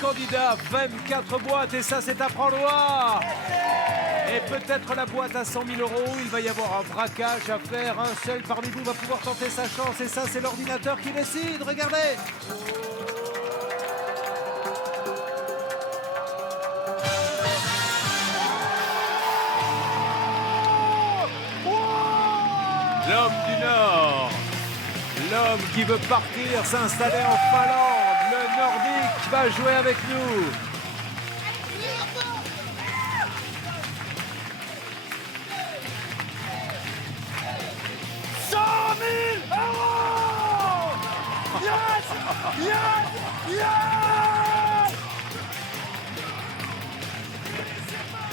candidats, 24 boîtes et ça c'est à prendre. Et peut-être la boîte à 100 000 €, il va y avoir un braquage à faire. Un seul parmi vous va pouvoir tenter sa chance et ça c'est l'ordinateur qui décide. Regardez. L'homme du Nord, l'homme qui veut partir, s'installer en Finlande, le Nordique va jouer avec nous.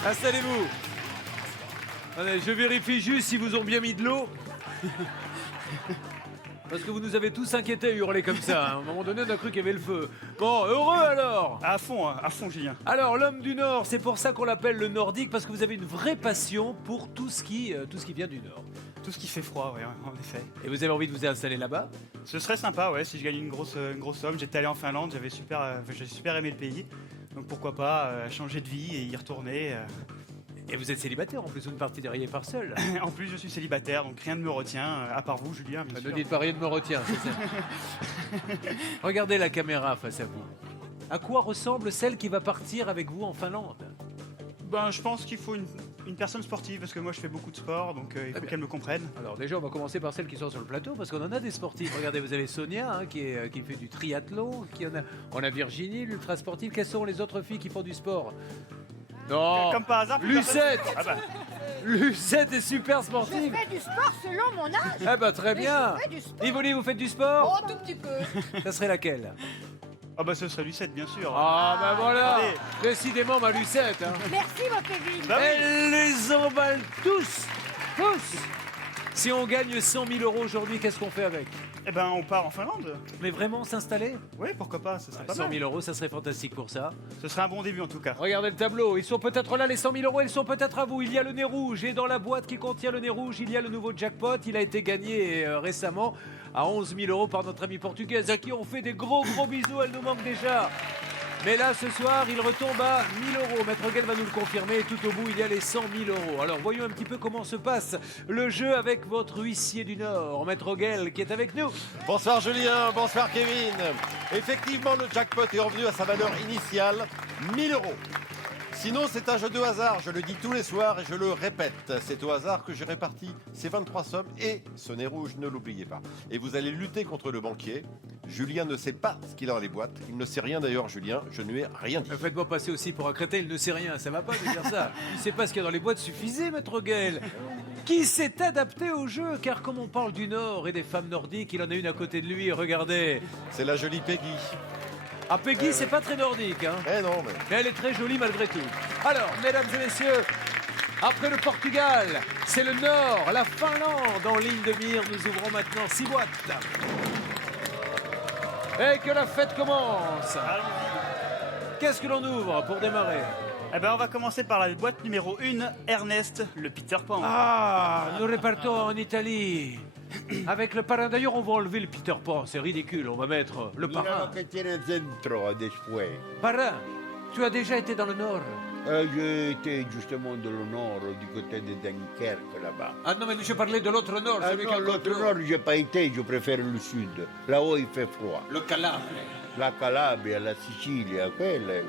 Installez-vous. Allez, je vérifie juste si vous ont bien mis de l'eau. Parce que vous nous avez tous inquiétés, hurler comme ça. À un moment donné, on a cru qu'il y avait le feu. Bon, heureux alors. À fond, Julien. Alors, l'homme du Nord, c'est pour ça qu'on l'appelle le Nordique, parce que vous avez une vraie passion pour tout ce qui vient du Nord. Tout ce qui fait froid, oui, en effet. Et vous avez envie de vous installer là-bas? Ce serait sympa, ouais, si je gagne une grosse somme. J'étais allé en Finlande, j'ai super aimé le pays. Donc pourquoi pas changer de vie et y retourner. Et vous êtes célibataire en plus, vous ne partiriez pas seul. En plus, je suis célibataire, donc rien ne me retient, à part vous, Julien, bien sûr. Ne dites pas rien de me retient, c'est ça. Regardez la caméra face à vous. À quoi ressemble celle qui va partir avec vous en Finlande? Ben, je pense qu'il faut une personne sportive, parce que moi je fais beaucoup de sport, donc il faut qu'elle me comprenne. Alors déjà, on va commencer par celles qui sont sur le plateau, parce qu'on en a des sportifs. Regardez, vous avez Sonia, hein, qui fait du triathlon, on a Virginie, l'ultra sportive. Quelles sont les autres filles qui font du sport? Non. Comme par hasard. Lucette. Ah bah. Lucette est super sportive. Je fais du sport selon mon âge. Ah bah très bien. Je fais du sport. Yvonne, vous faites du sport? Oh, tout petit peu. Ça serait laquelle? Ah bah ce serait Lucette, bien sûr. Ah bah voilà. Attendez. Décidément ma Lucette. Hein. Merci, mon Kevin. Bah oui. Elle les emballe tous. Tous. Si on gagne 100 000 € aujourd'hui, qu'est-ce qu'on fait avec? Eh ben, on part en Finlande. Mais vraiment s'installer? Oui, pourquoi pas, ce serait pas 100 mal. 000 €, ça serait fantastique pour ça. Ce serait un bon début en tout cas. Regardez le tableau, ils sont peut-être là les 100 000 €, ils sont peut-être à vous. Il y a le nez rouge et dans la boîte qui contient le nez rouge, il y a le nouveau jackpot. Il a été gagné récemment à 11 000 € par notre amie portugaise à qui on fait des gros bisous, elle nous manque déjà. Mais là, ce soir, il retombe à 1 000 €. Maître Guel va nous le confirmer. Tout au bout, il y a les 100 000 €. Alors, voyons un petit peu comment se passe le jeu avec votre huissier du Nord, Maître Guel, qui est avec nous. Bonsoir Julien, bonsoir Kevin. Effectivement, le jackpot est revenu à sa valeur initiale, 1 000 €. Sinon, c'est un jeu de hasard, je le dis tous les soirs et je le répète. C'est au hasard que j'ai réparti ces 23 sommes et ce nez rouge, ne l'oubliez pas. Et vous allez lutter contre le banquier. Julien ne sait pas ce qu'il a dans les boîtes. Il ne sait rien d'ailleurs, Julien, je ne lui ai rien dit. Faites-moi passer aussi pour un crétin, il ne sait rien. Ça va pas de dire ça. Il ne sait pas ce qu'il y a dans les boîtes, suffisait, Maître Guel. Qui s'est adapté au jeu, car comme on parle du Nord et des femmes nordiques, il en a une à côté de lui, regardez. C'est la jolie Peggy. Ah, Peggy, c'est pas très nordique, hein. Eh non, mais... Mais elle est très jolie malgré tout. Alors, mesdames et messieurs, après le Portugal, c'est le Nord, la Finlande en ligne de mire. Nous ouvrons maintenant 6 boîtes. Et que la fête commence. Qu'est-ce que l'on ouvre pour démarrer? Eh ben, on va commencer par la boîte numéro 1, Ernest, le Peter Pan. Ah, nous repartons en Italie. Avec le parrain, d'ailleurs, on va enlever le Peter Pan, c'est ridicule, on va mettre le Mira parrain. lo que tiene dentro después. Parrain, tu as déjà été dans le Nord? J'étais justement de le nord, du côté de Dunkerque, là-bas. Ah non, mais je parlais de l'autre Nord, Ah celui qui non, est l'autre nord, j'ai pas été, je préfère le sud. Là-haut, il fait froid. Le Calabre. La Calabria, la Sicilie, quelle est...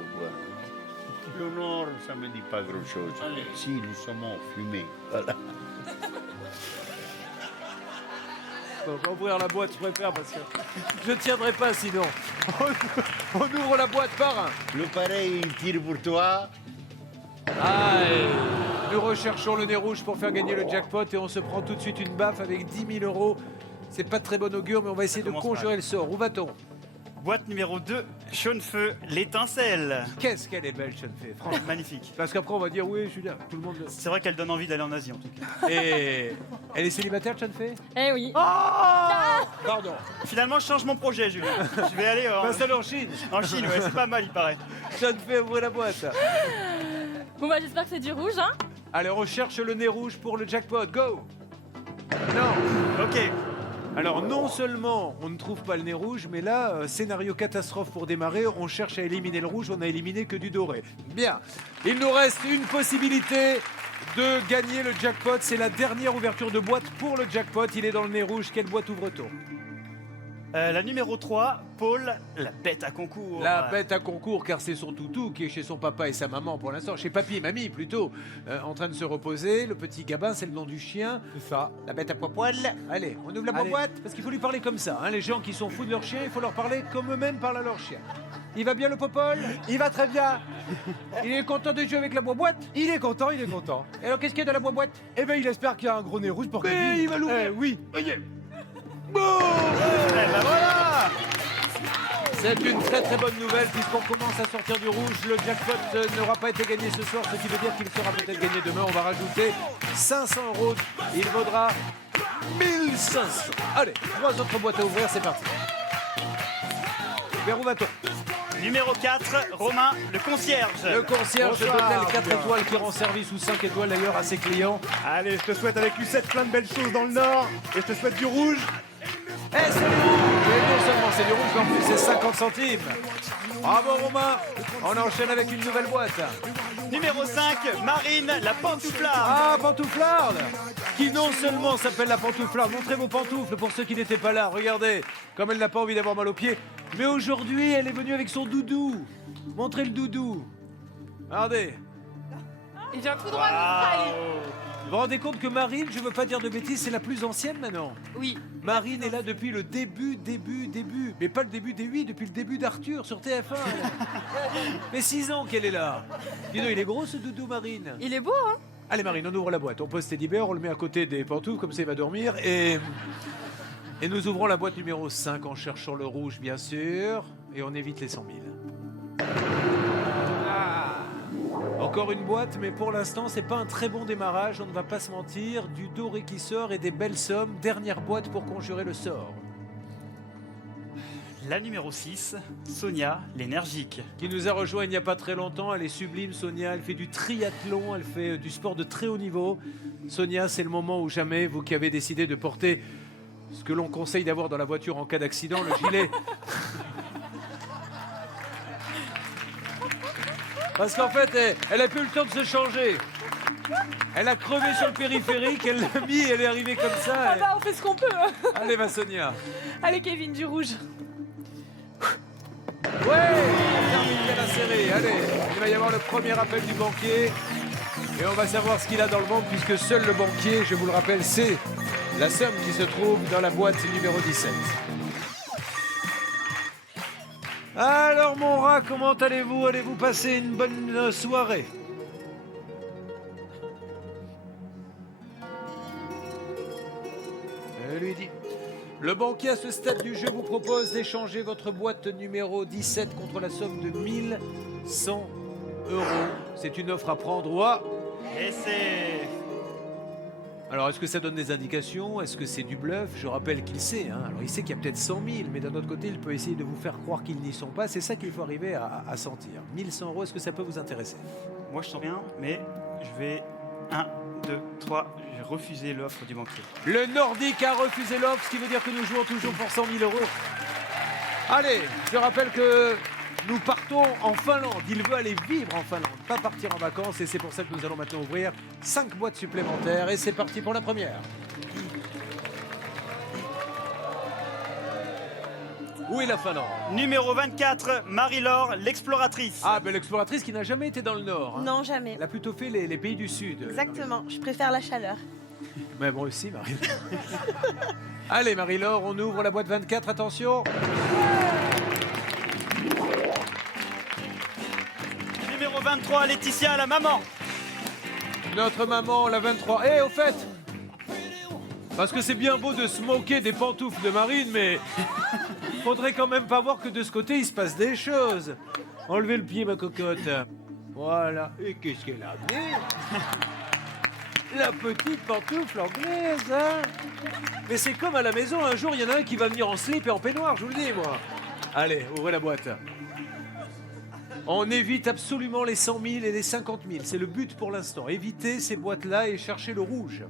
Le nord, ça me dit pas grand-chose. Allez. Si, le saumon fumé, voilà. On va ouvrir la boîte, je préfère, parce que je ne tiendrai pas sinon. On ouvre la boîte, parrain. Le pareil, il tire pour toi. Allez, nous recherchons le nez rouge pour faire gagner le jackpot et on se prend tout de suite une baffe avec 10 000 €. C'est pas de très bon augure, mais on va essayer de commence conjurer mal. le sort. Où va-t-on? Boîte numéro 2, Chaunefeu, l'étincelle. Qu'est-ce qu'elle est belle, Chenfei, franchement. Magnifique. Parce qu'après, on va dire, oui, Julien, tout le monde... C'est vrai qu'elle donne envie d'aller en Asie en tout cas. Et elle est célibataire, Chenfei? Eh oui. Pardon. Finalement, je change mon projet, Julien. Je vais aller Passe en Chine. en Chine, ouais, c'est pas mal, il paraît. Chenfei, ouvrez la boîte. Bon bah j'espère que c'est du rouge, hein. Allez, on recherche le nez rouge pour le jackpot. Go. Non. Ok. Alors non seulement on ne trouve pas le nez rouge, mais là, scénario catastrophe pour démarrer, on cherche à éliminer le rouge, on n'a éliminé que du doré. Bien, il nous reste une possibilité de gagner le jackpot, c'est la dernière ouverture de boîte pour le jackpot, il est dans le nez rouge, quelle boîte ouvre-t-on? La numéro 3, Paul, la bête à concours. La bête à concours, car c'est son toutou qui est chez son papa et sa maman pour l'instant, chez papy et mamie plutôt, en train de se reposer. Le petit Gabin, c'est le nom du chien. C'est ça. La bête à poil. Allez, on ouvre la Allez. boîte parce qu'il faut lui parler comme ça. Hein. Les gens qui sont fous de leur chien, il faut leur parler comme eux-mêmes parlent à leur chien. Il va bien le Popol? Il va très bien. Il est content de jouer avec la boîte? Il est content, il est content. Et alors qu'est-ce qu'il y a dans la boîte? Eh ben, il espère qu'il y a un gros nez rouge pour Mais Kevin. il va l'ouvrir. Oui. Bon, Eh ben voilà. c'est une très très bonne nouvelle puisqu'on commence à sortir du rouge. Le jackpot n'aura pas été gagné ce soir, ce qui veut dire qu'il sera peut-être gagné demain. On va rajouter 500 €. Il vaudra 1500. Allez, 3 autres boîtes à ouvrir, c'est parti. Vers où va-t-on? Numéro 4, Romain, le concierge. Le concierge Bonsoir. d'hôtel 4 étoiles qui rend service ou 5 étoiles d'ailleurs à ses clients. Allez, je te souhaite avec Lucette plein de belles choses dans le Nord. Et je te souhaite du rouge. Eh, c'est du rouge! Et non seulement c'est du rouge, mais en plus c'est 50 centimes. Bravo Romain! On enchaîne avec une nouvelle boîte. Numéro 5, Marine, la pantouflarde. Ah, pantouflarde! Qui non seulement s'appelle la pantouflarde. Montrez vos pantoufles pour ceux qui n'étaient pas là. Regardez, comme elle n'a pas envie d'avoir mal aux pieds. Mais aujourd'hui, elle est venue avec son doudou. Montrez le doudou. Regardez. Il vient tout droit d'Australie. Vous vous rendez compte que Marine, je veux pas dire de bêtises, c'est la plus ancienne maintenant. Oui. Marine est là depuis le début. Mais pas le début des 8, depuis le début d'Arthur sur TF1. Mais 6 ans qu'elle est là. Dis donc, il est gros ce doudou, Marine. Il est beau, hein? Allez Marine, on ouvre la boîte. On pose Teddy Bear, on le met à côté des pantoufles, comme ça il va dormir. Et nous ouvrons la boîte numéro 5 en cherchant le rouge, bien sûr. Et on évite les 100 000. Encore une boîte, mais pour l'instant, c'est pas un très bon démarrage, on ne va pas se mentir. Du doré qui sort et des belles sommes. Dernière boîte pour conjurer le sort. La numéro 6, Sonia, l'énergique. Qui nous a rejoint il n'y a pas très longtemps. Elle est sublime, Sonia. Elle fait du triathlon, elle fait du sport de très haut niveau. Sonia, c'est le moment ou jamais, vous qui avez décidé de porter ce que l'on conseille d'avoir dans la voiture en cas d'accident, le gilet. Parce qu'en fait, elle a plus le temps de se changer. Elle a crevé sur le périphérique, elle l'a mis, elle est arrivée comme ça. Ah bah, on fait ce qu'on peut. Hein. Allez, va Sonia. Allez, Kevin, du rouge. Ouais, on termine bien serré. Allez, il va y avoir le premier appel du banquier. Et on va savoir ce qu'il a dans le ventre, puisque seul le banquier, je vous le rappelle, c'est la somme qui se trouve dans la boîte numéro 17. Alors mon rat, comment allez-vous? Allez-vous passer une bonne soirée? Elle lui dit. Le banquier à ce stade du jeu vous propose d'échanger votre boîte numéro 17 contre la somme de 1100 €. C'est une offre à prendre ou à... Et c'est... Alors, est-ce que ça donne des indications? Est-ce que c'est du bluff? Je rappelle qu'il sait. Hein. Alors, il sait qu'il y a peut-être 100 000, mais d'un autre côté, il peut essayer de vous faire croire qu'ils n'y sont pas. C'est ça qu'il faut arriver à sentir. 1100 €, est-ce que ça peut vous intéresser? Moi je sens rien, mais je vais... 1, 2, 3, j'ai refusé l'offre du banquier. Le Nordique a refusé l'offre, ce qui veut dire que nous jouons toujours pour 100 000 €. Allez, je rappelle que nous partons en Finlande. Il veut aller vivre en Finlande, pas partir en vacances. Et c'est pour ça que nous allons maintenant ouvrir 5 boîtes supplémentaires. Et c'est parti pour la première. Où est la Finlande? Numéro 24, Marie-Laure, l'exploratrice. Ah, ben l'exploratrice qui n'a jamais été dans le Nord. Hein. Non, jamais. Elle a plutôt fait les pays du Sud. Exactement, je préfère la chaleur. Mais moi aussi, Marie. Allez, Marie-Laure, on ouvre la boîte 24, attention. Numéro 23, Laetitia, la maman. Notre maman, la 23. Eh, au fait, parce que c'est bien beau de se moquer des pantoufles de Marine, mais faudrait quand même pas voir que de ce côté, il se passe des choses. Enlevez le pied, ma cocotte. Voilà. Et qu'est-ce qu'elle a amené? La petite pantoufle anglaise, hein? Mais c'est comme à la maison, un jour, il y en a un qui va venir en slip et en peignoir, je vous le dis, moi. Allez, ouvrez la boîte. On évite absolument les 100 000 et les 50 000. C'est le but pour l'instant. Évitez ces boîtes-là et cherchez le rouge.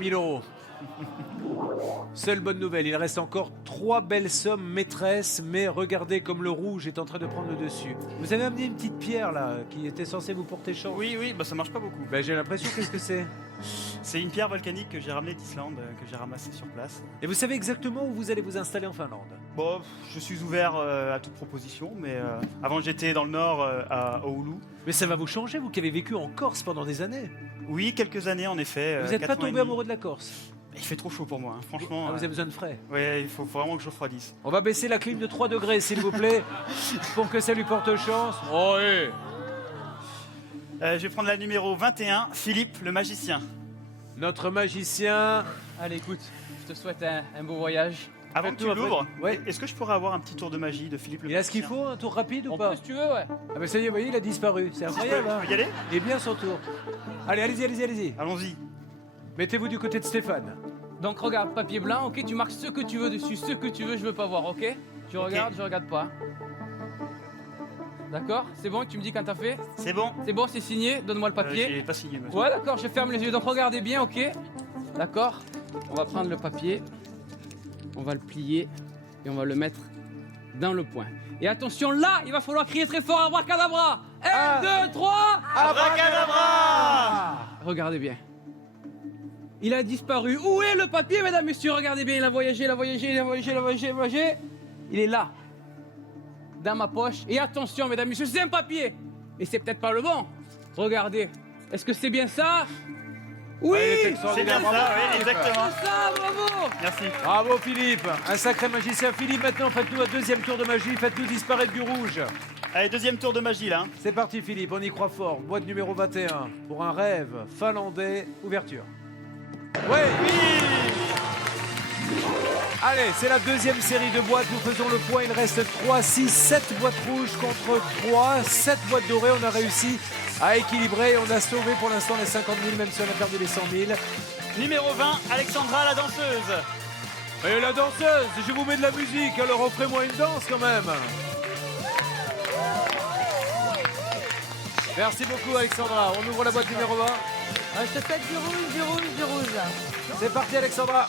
1000 euros. Seule bonne nouvelle, il reste encore 3 belles sommes maîtresses, mais regardez comme le rouge est en train de prendre le dessus. Vous avez amené une petite pierre là, qui était censée vous porter chance. Oui, bah ça marche pas beaucoup. Ben, j'ai l'impression, qu'est-ce que c'est? C'est une pierre volcanique que j'ai ramenée d'Islande, que j'ai ramassée sur place. Et vous savez exactement où vous allez vous installer en Finlande? Bon, je suis ouvert à toute proposition, mais avant j'étais dans le nord, à Oulu. Mais ça va vous changer, vous qui avez vécu en Corse pendant des années. Oui, quelques années en effet. Vous n'êtes 4 pas ans et tombé demi. amoureux de la Corse? Il fait trop chaud pour moi, hein. Franchement. Ah, vous avez besoin de frais. Ouais, il faut vraiment que je refroidisse. On va baisser la clim de 3 degrés, s'il vous plaît, pour que ça lui porte chance. Oh, oui. Je vais prendre la numéro 21, Philippe le magicien. Notre magicien. Allez, écoute, je te souhaite un beau voyage. Avant que tu Faites-nous après. l'ouvres, Ouais. est-ce que je pourrais avoir un petit tour de magie de Philippe le Il a ce magicien? qu'il faut, un tour rapide ou On pas? peut, si tu veux, ouais. Ah ben ça y est, vous voyez, il a disparu. C'est incroyable. Je Hein. peux y aller? Il est bien son tour. Allez, allez-y, allez-y, allez-y. Allons-y. Mettez-vous du côté de Stéphane. Donc regarde, papier blanc, ok, tu marques ce que tu veux dessus, ce que tu veux, je veux pas voir, ok? Tu regardes, je regarde pas. D'accord? C'est bon, tu me dis quand t'as fait? C'est bon? C'est bon, c'est signé, donne-moi le papier. J'ai pas signé, monsieur. Ouais, d'accord, je ferme les yeux, donc regardez bien, ok? D'accord? On va prendre le papier, on va le plier et on va le mettre dans le point. Et attention, là, il va falloir crier très fort, abracadabra! 1, 2, 3! Abracadabra! Regardez bien. Il a disparu. Où est le papier, mesdames, messieurs? Regardez bien, il a voyagé, il a voyagé, il a voyagé, il a voyagé, il a voyagé. Il est là, dans ma poche. Et attention, mesdames, messieurs, c'est un papier. Et c'est peut-être pas le bon. Regardez. Est-ce que c'est bien ça? Oui! Ouais, il est C'est extraordinaire. bien ça, oui, exactement. C'est ça, bravo! Merci. Bravo Philippe, un sacré magicien. Philippe, maintenant faites-nous un deuxième tour de magie, faites-nous disparaître du rouge. Allez, deuxième tour de magie là. Hein. C'est parti Philippe, on y croit fort. Boîte numéro 21 pour un rêve finlandais. Ouverture. Ouais. Allez, c'est la deuxième série de boîtes. Nous faisons le point. Il reste 3, 6, 7 boîtes rouges contre 3, 7 boîtes dorées. On a réussi à équilibrer. On a sauvé pour l'instant les 50 000, même si on a perdu les 100 000. Numéro 20, Alexandra la danseuse. Et la danseuse, je vous mets de la musique, alors offrez-moi une danse quand même. Merci beaucoup Alexandra. On ouvre la boîte numéro 20. Je te fais du rouge, du rouge, du rouge. C'est parti Alexandra.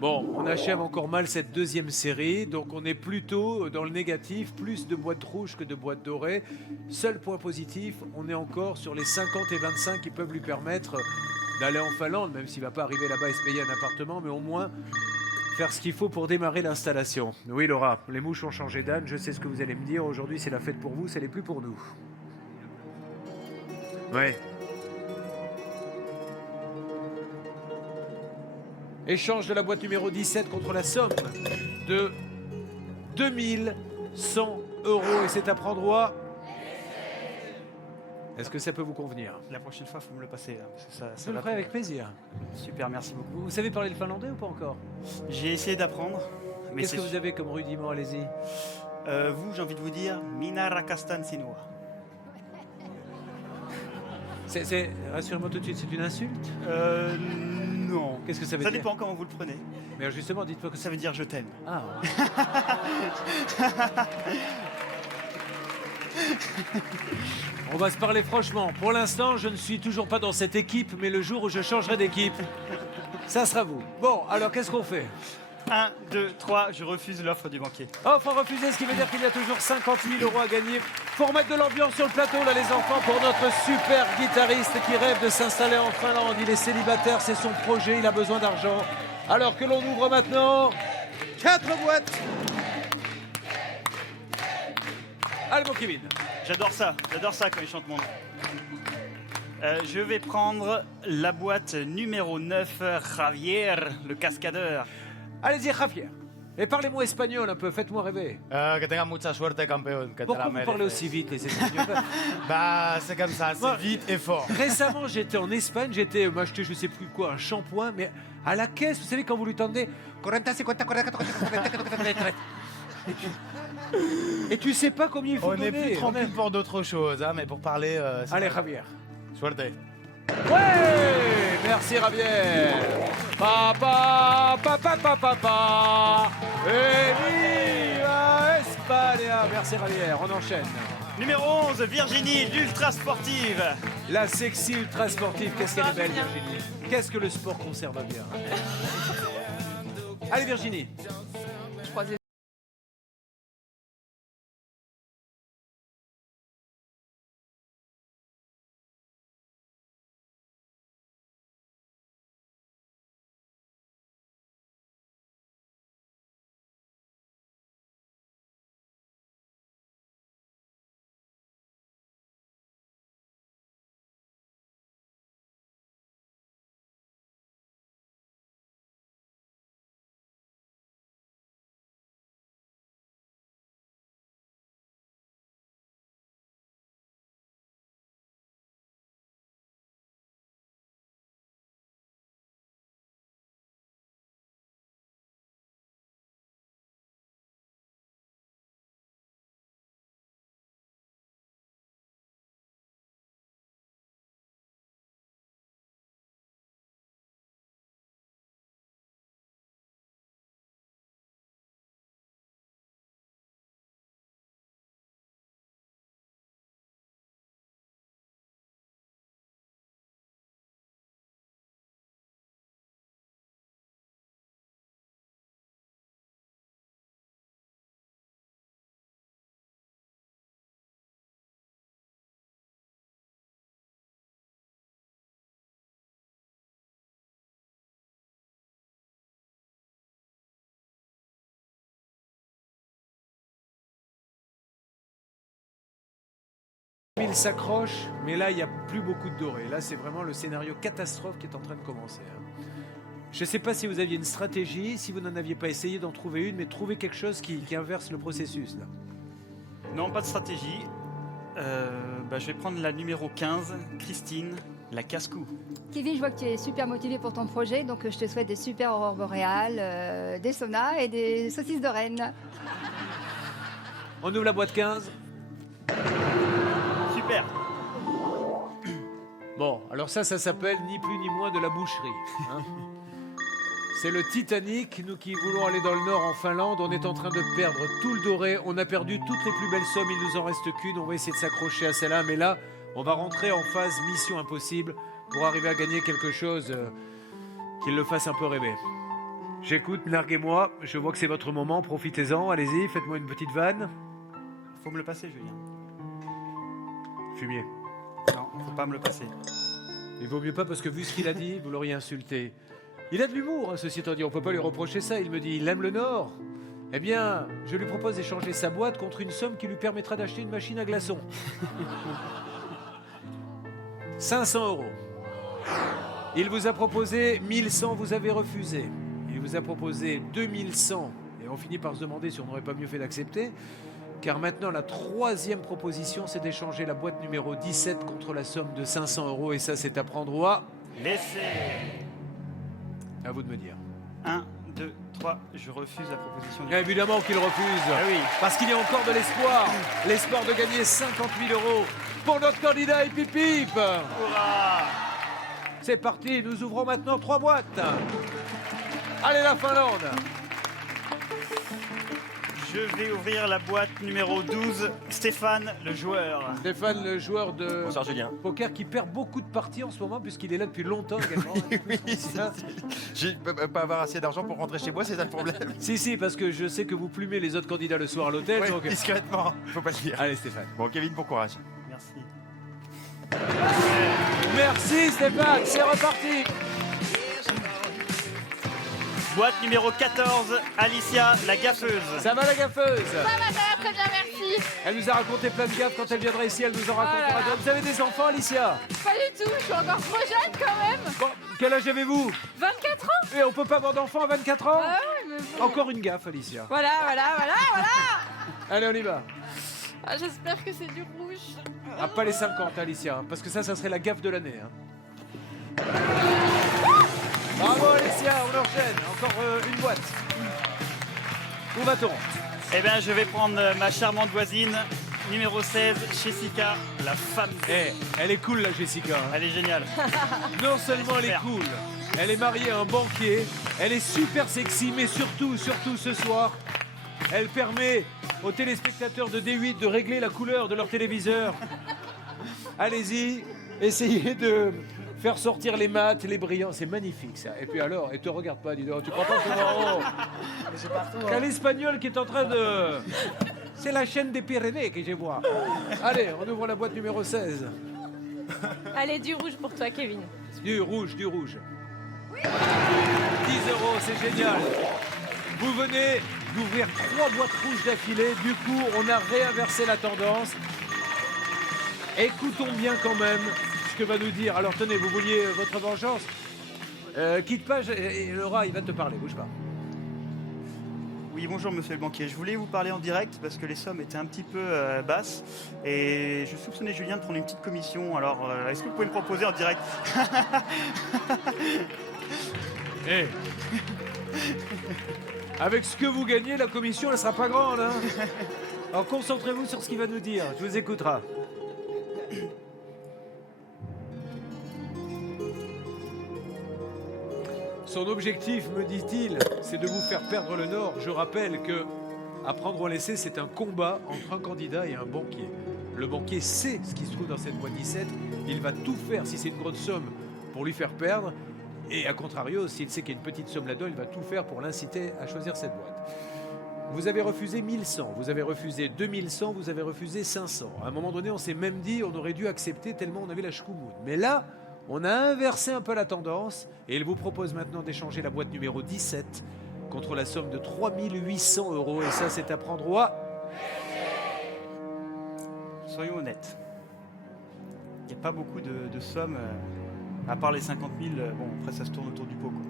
Bon, on achève encore mal cette deuxième série, donc on est plutôt dans le négatif, plus de boîtes rouges que de boîtes dorées. Seul point positif, on est encore sur les 50 et 25 qui peuvent lui permettre d'aller en Finlande, même s'il ne va pas arriver là-bas et se payer un appartement, mais au moins faire ce qu'il faut pour démarrer l'installation. Oui Laura, les mouches ont changé d'âne, je sais ce que vous allez me dire, aujourd'hui c'est la fête pour vous, ce n'est plus pour nous. Ouais. Échange de la boîte numéro 17 contre la somme de 2100 € et c'est à prendre droit. Est-ce que ça peut vous convenir? La prochaine fois, il faut me le passer. Là, parce que ça Je le va ferai trop. avec plaisir. Super, merci beaucoup. Vous savez parler le finlandais ou pas encore? J'ai essayé d'apprendre. Mais Qu'est-ce c'est que vous avez comme rudiment? Allez-y. vous, j'ai envie de vous dire, Mina rakastan sinua. Rassurez-moi tout de suite, c'est une insulte? Non. Qu'est-ce que ça veut Ça dire? dépend comment vous le prenez. Mais justement, dites-moi que ça... Ça veut dire je t'aime. Ah. On va se parler franchement. Pour l'instant, je ne suis toujours pas dans cette équipe, mais le jour où je changerai d'équipe, ça sera vous. Bon, alors qu'est-ce qu'on fait? 1, 2, 3, je refuse l'offre du banquier. Offre refusée, ce qui veut dire qu'il y a toujours 50 000 € à gagner. Faut remettre de l'ambiance sur le plateau, là, les enfants, pour notre super guitariste qui rêve de s'installer en Finlande. Il est célibataire, c'est son projet, il a besoin d'argent. Alors que l'on ouvre maintenant 4 boîtes. Allez, mon Kevin. J'adore ça quand il chante mon nom. Je vais prendre la boîte numéro 9, Javier, le cascadeur. Allez-y, Javier. Et parlez-moi espagnol un peu, faites-moi rêver. Que tengas mucha suerte, campeón. Que te Pourquoi la vous parlez mereces. aussi vite, les Espagnols? Bah, c'est comme ça, c'est Moi- vite et fort. Récemment, j'étais en Espagne, j'étais m'acheter je sais plus quoi, un shampoing, mais à la caisse, vous savez, quand vous lui tendez 40, 50, 40, 40, 40, et tu sais pas combien il faut On n'est donner. plus tranquille pour d'autres choses, hein, mais pour parler. c'est Allez, pas- Javier. Suerte. Ouais, merci Javier. Papa, papa, papa, papa. Et viva España. España. Merci Javier, on enchaîne. Numéro 11, Virginie, l'ultra sportive. La sexy ultra sportive, qu'est-ce qu'elle est belle Virginie. Qu'est-ce que le sport conserve bien. Allez Virginie. Je croisais. Il s'accroche, mais là, il n'y a plus beaucoup de doré. Là, c'est vraiment le scénario catastrophe qui est en train de commencer. Je ne sais pas si vous aviez une stratégie, si vous n'en aviez pas essayé d'en trouver une, mais trouvez quelque chose qui inverse le processus. Là. Non, pas de stratégie. Je vais prendre la numéro 15, Christine, la casse-cou. Kevin, je vois que tu es super motivé pour ton projet, donc je te souhaite des super aurores boréales, des saunas et des saucisses de Rennes. On ouvre la boîte 15. Super. Bon, alors ça s'appelle ni plus ni moins de la boucherie. Hein. C'est le Titanic. Nous qui voulons aller dans le nord en Finlande, on est en train de perdre tout le doré. On a perdu toutes les plus belles sommes, il nous en reste qu'une. On va essayer de s'accrocher à celle-là, mais là, on va rentrer en phase mission impossible pour arriver à gagner quelque chose qui le fasse un peu rêver. J'écoute, narguez-moi. Je vois que c'est votre moment, profitez-en. Allez-y, faites-moi une petite vanne. Faut me le passer, Julien. Fumier. Non, faut pas me le passer. Il vaut mieux pas parce que vu ce qu'il a dit, vous l'auriez insulté. Il a de l'humour, hein, ceci étant dit, on peut pas lui reprocher ça. Il me dit, il aime le Nord. Eh bien, je lui propose d'échanger sa boîte contre une somme qui lui permettra d'acheter une machine à glaçons. 500 €. Il vous a proposé 1100, vous avez refusé. Il vous a proposé 2100, et on finit par se demander si on n'aurait pas mieux fait d'accepter. Car maintenant, la troisième proposition, c'est d'échanger la boîte numéro 17 contre la somme de 500 €. Et ça, c'est à prendre ou à Laissez. À vous de me dire. 1, 2, 3, je refuse la proposition du... Évidemment qu'il refuse. Ah oui. Parce qu'il y a encore de l'espoir. L'espoir de gagner 50 000 € pour notre candidat Hip Hip. Hurrah. C'est parti, nous ouvrons maintenant 3 boîtes. Allez, la Finlande. Je vais ouvrir la boîte numéro 12, Stéphane, le joueur. Stéphane, le joueur de Bonsoir Julien. poker qui perd beaucoup de parties en ce moment puisqu'il est là depuis longtemps également. Oui, je ne peux pas avoir assez d'argent pour rentrer chez moi, c'est ça le problème. Si, parce que je sais que vous plumez les autres candidats le soir à l'hôtel. Ouais, donc... discrètement, faut pas le dire. Allez Stéphane. Bon Kevin, bon courage. Merci. Merci Stéphane, c'est reparti. Boîte numéro 14, Alicia, la gaffeuse. Ça va la gaffeuse? Ça va très bien, merci. Elle nous a raconté plein de gaffes quand elle viendra ici, elle nous en racontera Oh là là. d'autres. Vous avez des enfants Alicia? Pas du tout, je suis encore trop jeune quand même. Bon, quel âge avez-vous? 24 ans. Et on peut pas avoir d'enfants à 24 ans? Ah ouais, mais bon. Encore une gaffe Alicia. Voilà. Allez on y va. Ah, j'espère que c'est du rouge. Ah, pas les 50 Alicia, parce que ça serait la gaffe de l'année. Hein. Bravo Alicia, on enchaîne. Encore une boîte. Où va-t-on? Eh bien, je vais prendre ma charmante voisine, numéro 16, Jessica, la femme. Elle est cool la Jessica. Hein. Elle est géniale. Non seulement elle est super. cool, elle est mariée à un banquier, elle est super sexy, mais surtout ce soir, Elle permet aux téléspectateurs de D8 de régler la couleur de leur téléviseur. Allez-y, essayez de faire sortir les maths, les brillants. C'est magnifique ça. Et puis alors, et te regarde pas, dis donc, tu crois pas que C'est partout. T'as l'espagnol qui est en train de... C'est la chaîne des Pyrénées que je vois. Allez, on ouvre la boîte numéro 16. Allez, du rouge pour toi, Kevin. Du rouge, du rouge. 10 €, c'est génial. Vous venez d'ouvrir 3 boîtes rouges d'affilée. Du coup, on a réinversé la tendance. Écoutons bien quand même ce que va nous dire. Alors tenez, vous vouliez votre vengeance quitte pas, et Laura, il va te parler, bouge pas. Oui, bonjour monsieur le banquier. Je voulais vous parler en direct parce que les sommes étaient un petit peu basses et je soupçonnais Julien de prendre une petite commission. Alors, est-ce que vous pouvez me proposer en direct? Eh. Avec ce que vous gagnez, la commission, elle sera pas grande. Hein. Alors concentrez-vous sur ce qu'il va nous dire. Je vous écoutera. Son objectif, me dit-il, c'est de vous faire perdre le Nord. Je rappelle que à prendre ou à laisser, c'est un combat entre un candidat et un banquier. Le banquier sait ce qui se trouve dans cette boîte 17. Il va tout faire, si c'est une grosse somme, pour lui faire perdre. Et à contrario, s'il sait qu'il y a une petite somme là-dedans, il va tout faire pour l'inciter à choisir cette boîte. Vous avez refusé 1100, vous avez refusé 2100, vous avez refusé 500. À un moment donné, on s'est même dit on aurait dû accepter tellement on avait la chkoumoun. Mais là, on a inversé un peu la tendance et il vous propose maintenant d'échanger la boîte numéro 17 contre la somme de 3800 €. Et ça, c'est à prendre au... Soyons honnêtes. Il n'y a pas beaucoup de sommes, à part les 50 000. Bon, après, ça se tourne autour du pot, quoi.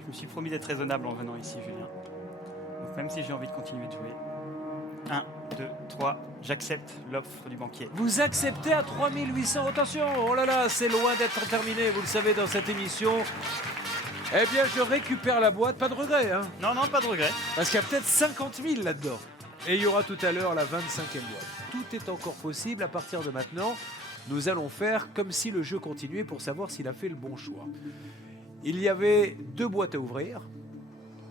Je me suis promis d'être raisonnable en venant ici, Julien. Donc même si j'ai envie de continuer de jouer. 1, 2, 3, j'accepte l'offre du banquier. Vous acceptez à 3800. Attention, oh là là, c'est loin d'être terminé, vous le savez, dans cette émission. Eh bien, je récupère la boîte, pas de regret, hein. Non, non, pas de regret. Parce qu'il y a peut-être 50 000 là-dedans. Et il y aura tout à l'heure la 25e boîte. Tout est encore possible à partir de maintenant. Nous allons faire comme si le jeu continuait pour savoir s'il a fait le bon choix. Il y avait 2 boîtes à ouvrir.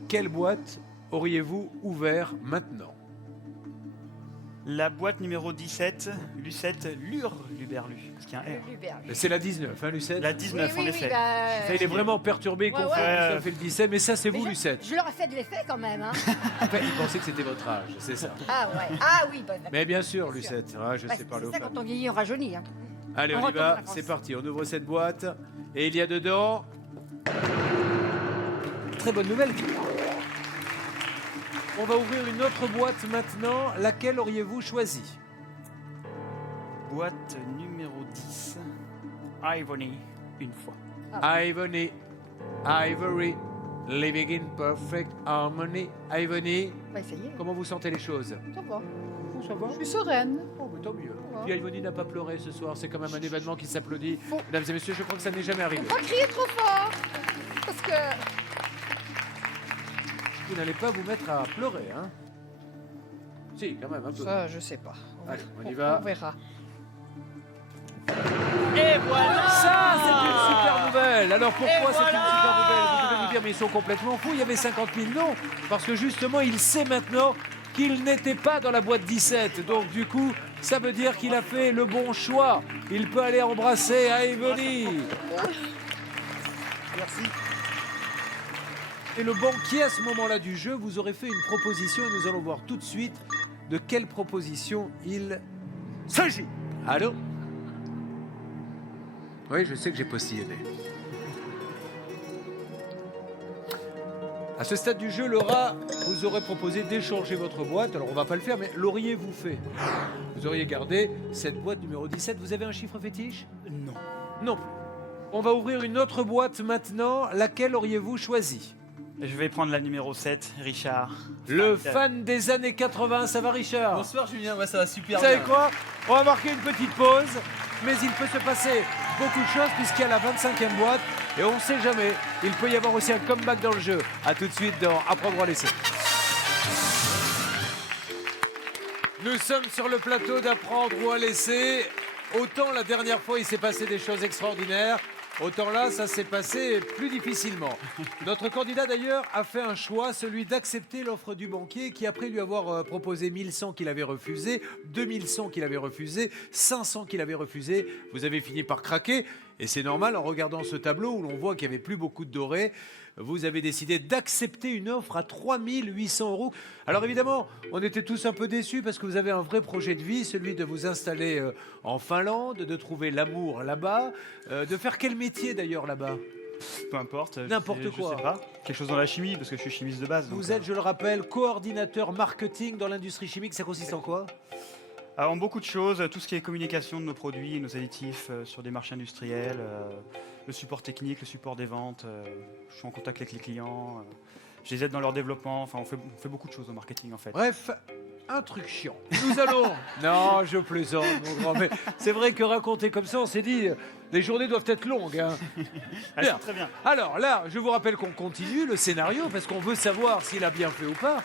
Quelle boîte auriez-vous ouvert maintenant? La boîte numéro 17, Lucette Luberlu. Parce qu'il y a un R. C'est la 19, hein, Lucette? La 19, en effet. Ça, il est vraiment perturbé, confus. Ça fait le 17, mais ça, c'est vous, Lucette. Je leur ai fait de l'effet quand même. Hein. Enfin, il pensait que c'était votre âge, c'est ça. Ah ouais. Ah oui. Bah, Mais bien sûr, Lucette. Ah, je sais parler aux C'est ça, femmes. quand on vieillit, on rajeunit. Hein. Allez, on y retourne va. en France. C'est parti. On ouvre cette boîte. Et il y a dedans... Très bonne nouvelle. On va ouvrir une autre boîte maintenant. Laquelle auriez-vous choisi? Boîte numéro 10, Ivory, une fois. Ivory, Ivory, living in perfect harmony. Ivory, On va essayer. comment vous sentez les choses? Ça va. Oh, ça va? Je suis sereine. Oh, mais tant mieux. va. Puis Ivory n'a pas pleuré ce soir. C'est quand même un événement qui s'applaudit. Mesdames et messieurs, je crois que ça n'est jamais arrivé. Faut pas crier trop fort. Parce que... Vous n'allez pas vous mettre à pleurer, hein? Si, quand même, un peu. Ça, je sais pas. Allez, on y va. On verra. Et voilà. Ça, c'est une super nouvelle. Alors pourquoi c'est une super nouvelle? Vous devez vous dire, mais ils sont complètement fous. Il y avait 50 000, non. Parce que justement, il sait maintenant qu'il n'était pas dans la boîte 17. Donc du coup, ça veut dire qu'il a fait le bon choix. Il peut aller embrasser Ivory. Merci. Et le banquier, à ce moment-là du jeu, vous aurait fait une proposition et nous allons voir tout de suite de quelle proposition il s'agit. Allô? Oui, je sais que j'ai postillonné. À ce stade du jeu, Laura vous aurait proposé d'échanger votre boîte. Alors, on va pas le faire, mais l'auriez-vous fait? Vous auriez gardé cette boîte numéro 17. Vous avez un chiffre fétiche? Non. Non. On va ouvrir une autre boîte maintenant. Laquelle auriez-vous choisi? Je vais prendre la numéro 7, Richard. Le fan des années 80, ça va Richard? Bonsoir Julien, ouais, ça va super Vous savez bien. quoi? On va marquer une petite pause, mais il peut se passer beaucoup de choses puisqu'il y a la 25e boîte et on ne sait jamais. Il peut y avoir aussi un comeback dans le jeu. A tout de suite dans Apprendre ou à laisser. Nous sommes sur le plateau d'Apprendre ou à laisser. Autant la dernière fois il s'est passé des choses extraordinaires, Autant là, ça s'est passé plus difficilement. Notre candidat d'ailleurs a fait un choix, celui d'accepter l'offre du banquier qui, après lui avoir proposé 1100 qu'il avait refusé, 2100 qu'il avait refusé, 500 qu'il avait refusé, vous avez fini par craquer. Et c'est normal, en regardant ce tableau où l'on voit qu'il n'y avait plus beaucoup de dorés, vous avez décidé d'accepter une offre à 3 800 euros. Alors évidemment, on était tous un peu déçus parce que vous avez un vrai projet de vie, celui de vous installer en Finlande, de trouver l'amour là-bas, de faire quel métier d'ailleurs là-bas? Peu importe. N'importe quoi. Je sais pas. Quelque chose dans la chimie, parce que je suis chimiste de base. Vous êtes, je le rappelle, coordinateur marketing dans l'industrie chimique. Ça consiste en quoi? Alors, beaucoup de choses, tout ce qui est communication de nos produits, nos additifs sur des marchés industriels, le support technique, le support des ventes, je suis en contact avec les clients, je les aide dans leur développement, enfin on fait beaucoup de choses au marketing en fait. Bref, un truc chiant. Nous allons... Non, je plaisante, mon grand, mais c'est vrai que raconter comme ça, on s'est dit, les journées doivent être longues. Hein. Elles sont très bien. Alors là, je vous rappelle qu'on continue le scénario, parce qu'on veut savoir s'il a bien fait ou pas.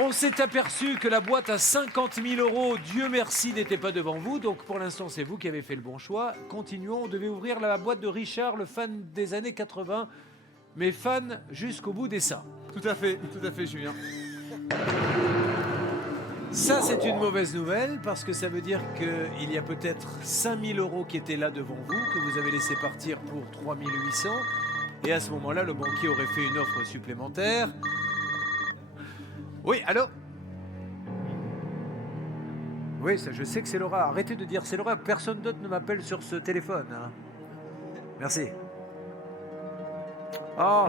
On s'est aperçu que la boîte à 50 000 euros, Dieu merci, n'était pas devant vous. Donc pour l'instant, c'est vous qui avez fait le bon choix. Continuons, on devait ouvrir la boîte de Richard, le fan des années 80, mais fan jusqu'au bout des seins. Tout à fait, Julien. Ça, c'est une mauvaise nouvelle, parce que ça veut dire qu'il y a peut-être 5 000 euros qui étaient là devant vous, que vous avez laissé partir pour 3 800. Et à ce moment-là, le banquier aurait fait une offre supplémentaire. Oui, allô? Oui, ça, je sais que c'est Laura. Arrêtez de dire c'est Laura. Personne d'autre ne m'appelle sur ce téléphone. Hein. Merci. Oh.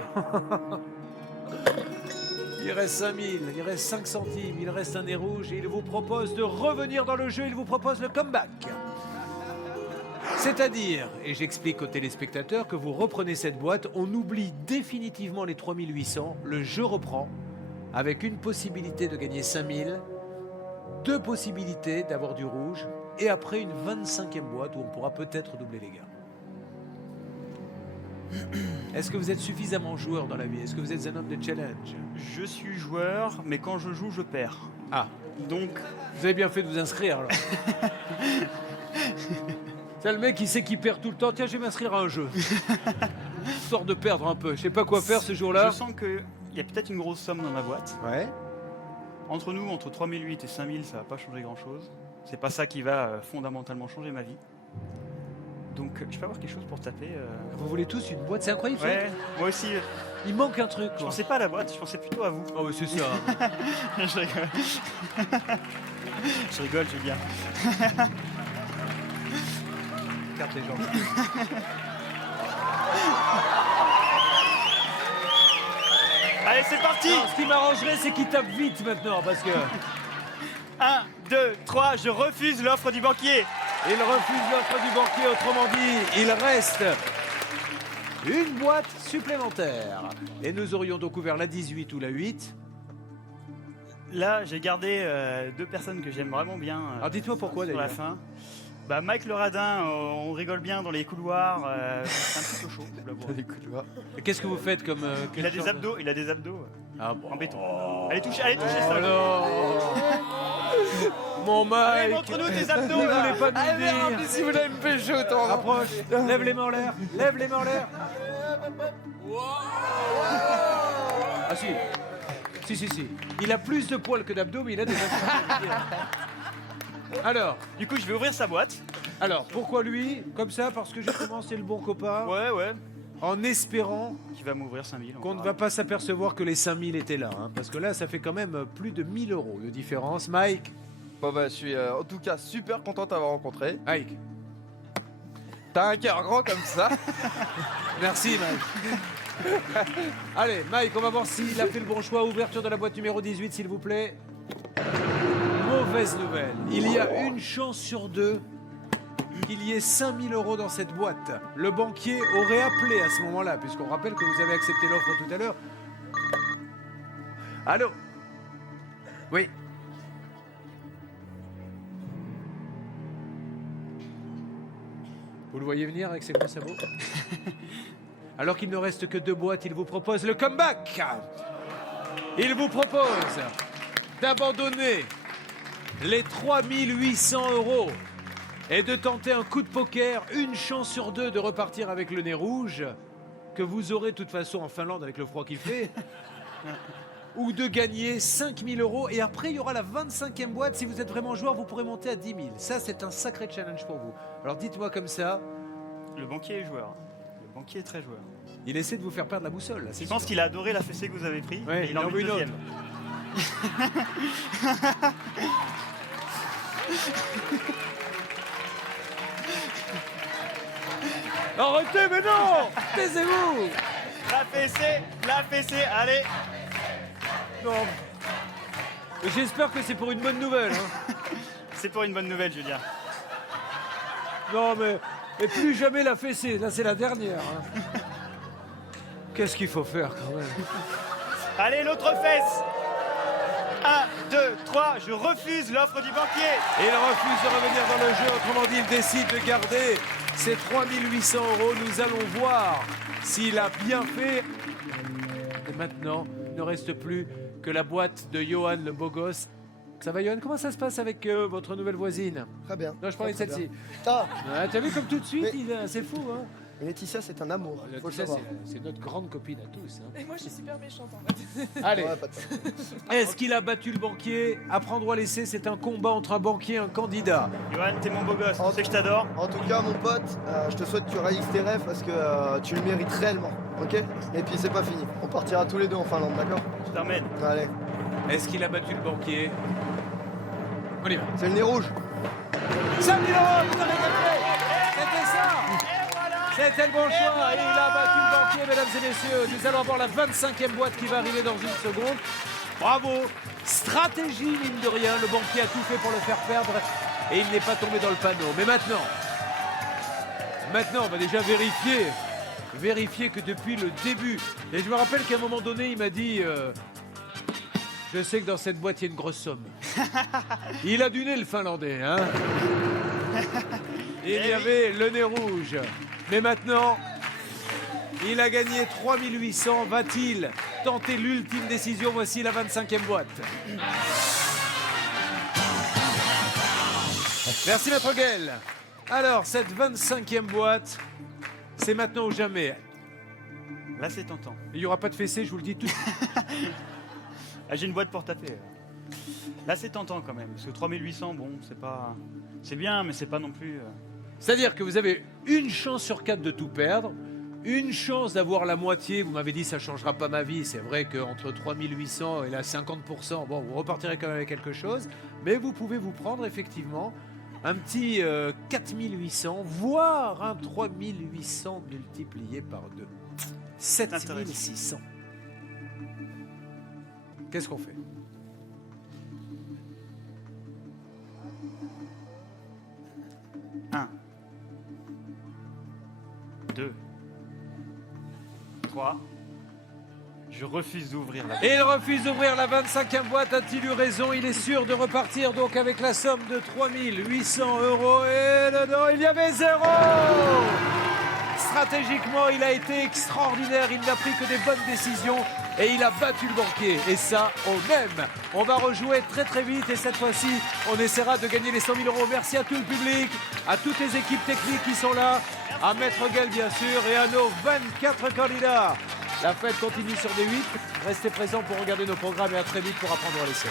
Il reste 5 000, il reste 5 centimes, il reste un nez rouge et il vous propose de revenir dans le jeu. Il vous propose le comeback. C'est-à-dire, et j'explique aux téléspectateurs, que vous reprenez cette boîte, on oublie définitivement les 3 800, le jeu reprend, avec une possibilité de gagner 5 000, 2 possibilités d'avoir du rouge, et après une 25e boîte où on pourra peut-être doubler les gains. Est-ce que vous êtes suffisamment joueur dans la vie? Est-ce que vous êtes un homme de challenge? Je suis joueur, mais quand je joue, je perds. Ah, Donc, vous avez bien fait de vous inscrire alors. C'est le mec qui sait qu'il perd tout le temps. Tiens, je vais m'inscrire à un jeu. Histoire de perdre un peu. Je sais pas quoi faire ce jour-là. je sens qu'il y a peut-être une grosse somme dans ma boîte. Ouais. Entre nous, entre 3 800 et 5 000, ça va pas changer grand-chose. C'est pas ça qui va fondamentalement changer ma vie. Donc, je peux avoir quelque chose pour taper. Vous voulez tous une boîte? C'est incroyable. Ouais, moi aussi. Il manque un truc. Je Quoi. pensais pas à la boîte, je pensais plutôt à vous. Oh, mais c'est ça. Je rigole. Je rigole, Julien. Carte les gens. Allez, c'est parti. Non, ce qui m'arrangerait, c'est qu'il tape vite maintenant, parce que 1, 2, 3, je refuse l'offre du banquier. il refuse l'offre du banquier. Autrement dit, il reste une boîte supplémentaire. Et nous aurions donc ouvert la 18 ou la 8. Là, j'ai gardé 2 personnes que j'aime vraiment bien. Alors dites-moi pourquoi sur la d'ailleurs. fin. Bah, Mike le radin, on rigole bien dans les couloirs. C'est un petit peu chaud. je l'avoue. Et qu'est-ce que vous faites comme Il a des abdos, il a des abdos Ah bon. en béton. Allez toucher ça. Alors, mon Allez, Mike. montre-nous tes abdos. Vous là. voulez pas nous dire? Si vous l'avez me pécho, autant. Rapproche. Lève les mains en l'air. Lève les mains en l'air. Ah si. Si. Il a plus de poils que d'abdos, mais il a des abdos. Alors, Du coup, je vais ouvrir sa boîte. pourquoi lui? Comme ça, parce que justement, c'est le bon copain. Ouais. En espérant Qui va m'ouvrir 5 000. on qu'on ne verra. va pas s'apercevoir que les 5 000 étaient là. Hein, parce que là, ça fait quand même plus de 1 000 euros de différence. Mike. Bon bah je suis en tout cas super content de t'avoir rencontré. Mike. T'as un cœur grand comme ça. Merci, Mike. Allez, Mike, on va voir s'il a fait le bon choix. Ouverture de la boîte numéro 18, s'il vous plaît. Mauvaise nouvelle. Il y a une chance sur 2 qu'il y ait 5 000 euros dans cette boîte. Le banquier aurait appelé à ce moment-là, puisqu'on rappelle que vous avez accepté l'offre tout à l'heure. Allô? Oui. Vous le voyez venir avec ses gros sabots? Alors qu'il ne reste que 2 boîtes, il vous propose le comeback. Il vous propose d'abandonner les 3 800 euros est de tenter un coup de poker, une chance sur deux de repartir avec le nez rouge, que vous aurez de toute façon en Finlande avec le froid qu'il fait, ou de gagner 5 000 €. Et après, il y aura la 25e boîte. Si vous êtes vraiment joueur, vous pourrez monter à 10 000. Ça, c'est un sacré challenge pour vous. Alors dites-moi comme ça. Le banquier est joueur. Le banquier est très joueur. Il essaie de vous faire perdre la boussole. Là, Je pense qu'il a adoré la fessée que vous avez pris. Ouais, et il en veut une deuxième. Arrêtez, mais non. Taisez-vous. La fessée, allez. Non. J'espère que c'est pour une bonne nouvelle. Hein. C'est pour une bonne nouvelle, Julien. Non, mais et plus jamais la fessée. Là, c'est la dernière. Hein. Qu'est-ce qu'il faut faire quand même? Allez, l'autre fesse. 1, 2, 3, je refuse l'offre du banquier. Et il refuse de revenir dans le jeu. Autrement dit, il décide de garder ses 3 800 €. Nous allons voir s'il a bien fait. Et maintenant, il ne reste plus que la boîte de Johan le beau gosse. Ça va, Johan? Comment ça se passe avec votre nouvelle voisine? Très bien. Non, je parlais de Très celle-ci. Ah, Ah, t'as vu comme tout de suite, Mais- c'est fou, hein? Laetitia, c'est un amour. Faut le Laetitia, savoir. c'est notre grande copine à tous. Hein. Et moi, je suis super méchante en fait. Allez, Ouais, pas de peine. est-ce qu'il a battu le banquier? À prendre ou à laisser, c'est un combat entre un banquier et un candidat. Johan, t'es mon beau gosse. Tu sais que je t'adore. En tout cas, mon pote, je te souhaite que tu réalises tes rêves parce que tu le mérites réellement. Ok? Et puis, c'est pas fini. On partira tous les deux en Finlande, d'accord? Je t'emmène. Allez. Est-ce qu'il a battu le banquier? On y va. C'est le nez rouge. 5 000 €, vous avez gagné. C'était ça. C'était le bon choix. Et il a battu le banquier, mesdames et messieurs. Nous allons avoir la 25e boîte qui va arriver dans une seconde. Bravo. Stratégie, mine de rien. Le banquier a tout fait pour le faire perdre. Et il n'est pas tombé dans le panneau. Mais maintenant, on va déjà vérifier que depuis le début. Et je me rappelle qu'à un moment donné, il m'a dit... je sais que dans cette boîte, il y a une grosse somme. Il a du nez, le Finlandais, hein. Il y avait le nez rouge. Mais maintenant, il a gagné 3 800. Va-t-il tenter l'ultime décision? Voici la 25e boîte. Merci, Maître Guel. Alors, cette 25e boîte, c'est maintenant ou jamais. Là, c'est tentant. Il n'y aura pas de fessée, je vous le dis tout de suite. Ah, j'ai une boîte pour taper. Là, c'est tentant quand même. Parce que 3800, bon, c'est pas. C'est bien, mais c'est pas non plus. C'est-à-dire que vous avez une chance sur 4 de tout perdre, une chance d'avoir la moitié. Vous m'avez dit ça ne changera pas ma vie. C'est vrai qu'entre 3800 et la 50%, bon, vous repartirez quand même avec quelque chose. Mais vous pouvez vous prendre effectivement un petit 4800, voire un 3800 multiplié par 2. 7600. Qu'est-ce qu'on fait? Un. 2, 3. Je refuse d'ouvrir la boîte. Et il refuse d'ouvrir la 25e boîte. A-t-il eu raison? Il est sûr de repartir donc avec la somme de 3 800 €. Et dedans, il y avait 0. Stratégiquement, il a été extraordinaire. Il n'a pris que des bonnes décisions. Et il a battu le banquier. Et ça, on aime. On va rejouer très très vite. Et cette fois-ci, on essaiera de gagner les 100 000 €. Merci à tout le public, à toutes les équipes techniques qui sont là, à Maître Guel bien sûr, et à nos 24 candidats. La fête continue sur D8. Restez présents pour regarder nos programmes et à très vite pour apprendre à laisser.